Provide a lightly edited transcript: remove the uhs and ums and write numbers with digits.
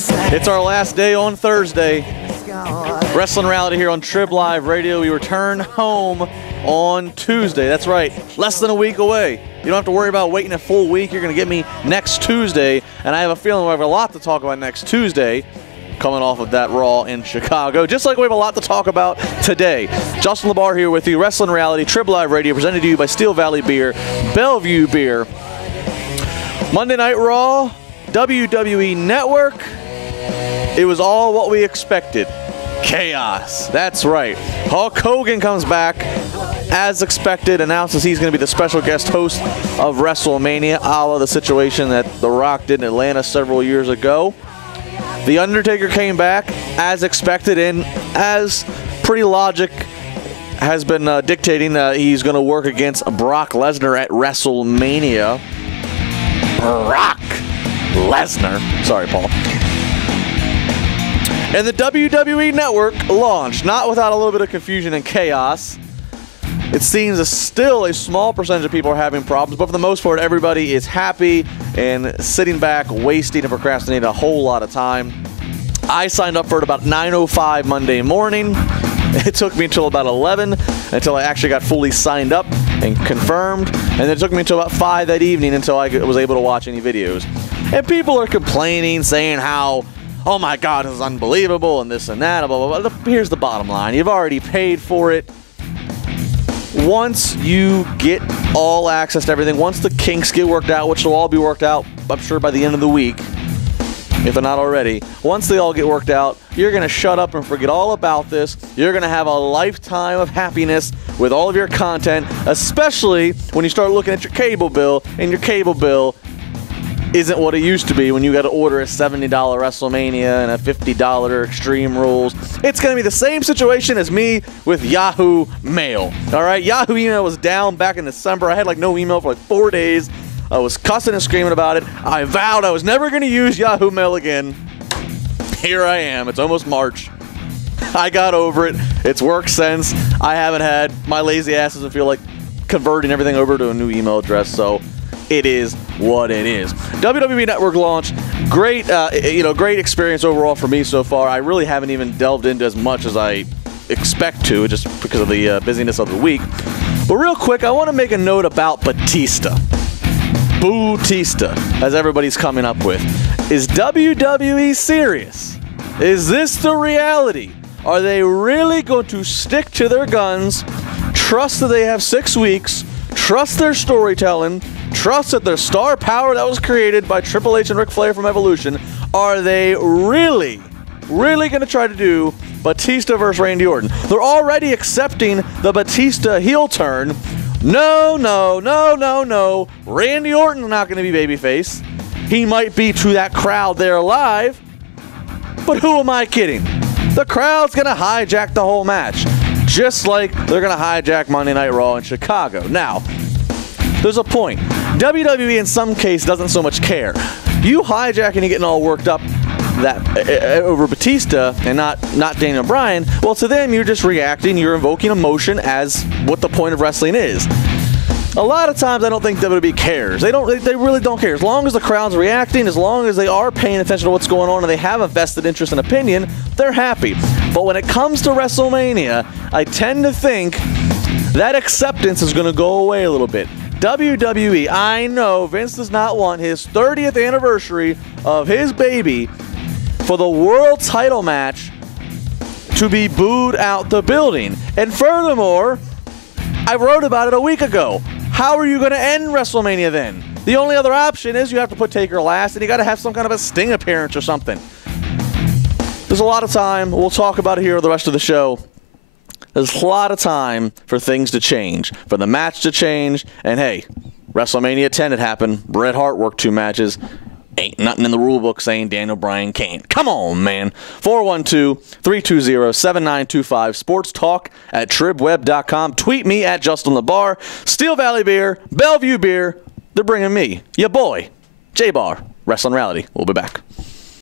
It's our last day on Thursday. Wrestling Reality here on TribLIVE Radio. We return home on Tuesday. That's right, less than a week away. You don't have to worry about waiting a full week. You're going to get me next Tuesday, and I have a feeling we have a lot to talk about next Tuesday, coming off of that Raw in Chicago, just like we have a lot to talk about today. Justin LaBar here with you, Wrestling Reality, TribLIVE Radio, presented to you by Steel Valley Beer, Bellevue Beer. Monday Night Raw, WWE Network. It was all what we expected. Chaos. That's right. Hulk Hogan comes back as expected, announces he's going to be the special guest host of WrestleMania, a la the situation that The Rock did in Atlanta several years ago. The Undertaker came back as expected, and as pretty logic has been dictating, he's going to work against Brock Lesnar at WrestleMania. Brock Lesnar. Sorry, Paul. And the WWE Network launched, not without a little bit of confusion and chaos. It seems still a small percentage of people are having problems, but for the most part, everybody is happy and sitting back, wasting and procrastinating a whole lot of time. I signed up for it about 9:05 Monday morning. It took me until about 11 until I actually got fully signed up and confirmed. And then it took me until about 5 that evening until I was able to watch any videos. And people are complaining, saying how, oh my God, this is unbelievable and this and that, blah, blah, blah. Here's the bottom line. You've already paid for it. Once you get all access to everything, once the kinks get worked out, which will all be worked out, I'm sure, by the end of the week, if they're not already, once they all get worked out, you're going to shut up and forget all about this. You're going to have a lifetime of happiness with all of your content, especially when you start looking at your cable bill, and your cable bill isn't what it used to be when you got to order a $70 WrestleMania and a $50 Extreme Rules. It's going to be the same situation as me with Yahoo Mail. All right, Yahoo email was down back in December. I had like no email for like 4 days. I was cussing and screaming about it. I vowed I was never going to use Yahoo Mail again. Here I am. It's almost March. I got over it. It's worked since. I haven't had, my lazy ass doesn't feel like converting everything over to a new email address, so it is what it is. WWE Network launch, great, great experience overall for me so far. I really haven't even delved into as much as I expect to, just because of the busyness of the week. But real quick, I want to make a note about Batista. Bootista, as everybody's coming up with. Is WWE serious? Is this the reality? Are they really going to stick to their guns, trust that they have 6 weeks, trust their storytelling, trust that their star power that was created by Triple H and Ric Flair from Evolution, are they really going to try to do Batista versus Randy Orton? They're already accepting the Batista heel turn. No. Randy Orton's not going to be babyface. He might be to that crowd there live, but who am I kidding? The crowd's going to hijack the whole match, just like they're going to hijack Monday Night Raw in Chicago. Now, there's a point. WWE in some case doesn't so much care. You hijacking and getting all worked up that over Batista and not Daniel Bryan, well, to them you're just reacting, you're invoking emotion as what the point of wrestling is. A lot of times I don't think WWE cares. They really don't care. As long as the crowd's reacting, as long as they are paying attention to what's going on and they have a vested interest and opinion, they're happy. But when it comes to WrestleMania, I tend to think that acceptance is going to go away a little bit. WWE, I know Vince does not want his 30th anniversary of his baby for the world title match to be booed out the building. And furthermore, I wrote about it a week ago. How are you going to end WrestleMania then? The only other option is you have to put Taker last, and you got to have some kind of a Sting appearance or something. There's a lot of time. We'll talk about it here the rest of the show. There's a lot of time for things to change, for the match to change, and hey, WrestleMania 10 had happened. Bret Hart worked 2 matches. Ain't nothing in the rule book saying Daniel Bryan can't. Come on, man. 412-320-7925. Sports Talk at tribweb.com. Tweet me at Justin LaBar. Steel Valley Beer, Bellevue Beer. They're bringing me, your boy, J-Bar, Wrestling Reality. We'll be back.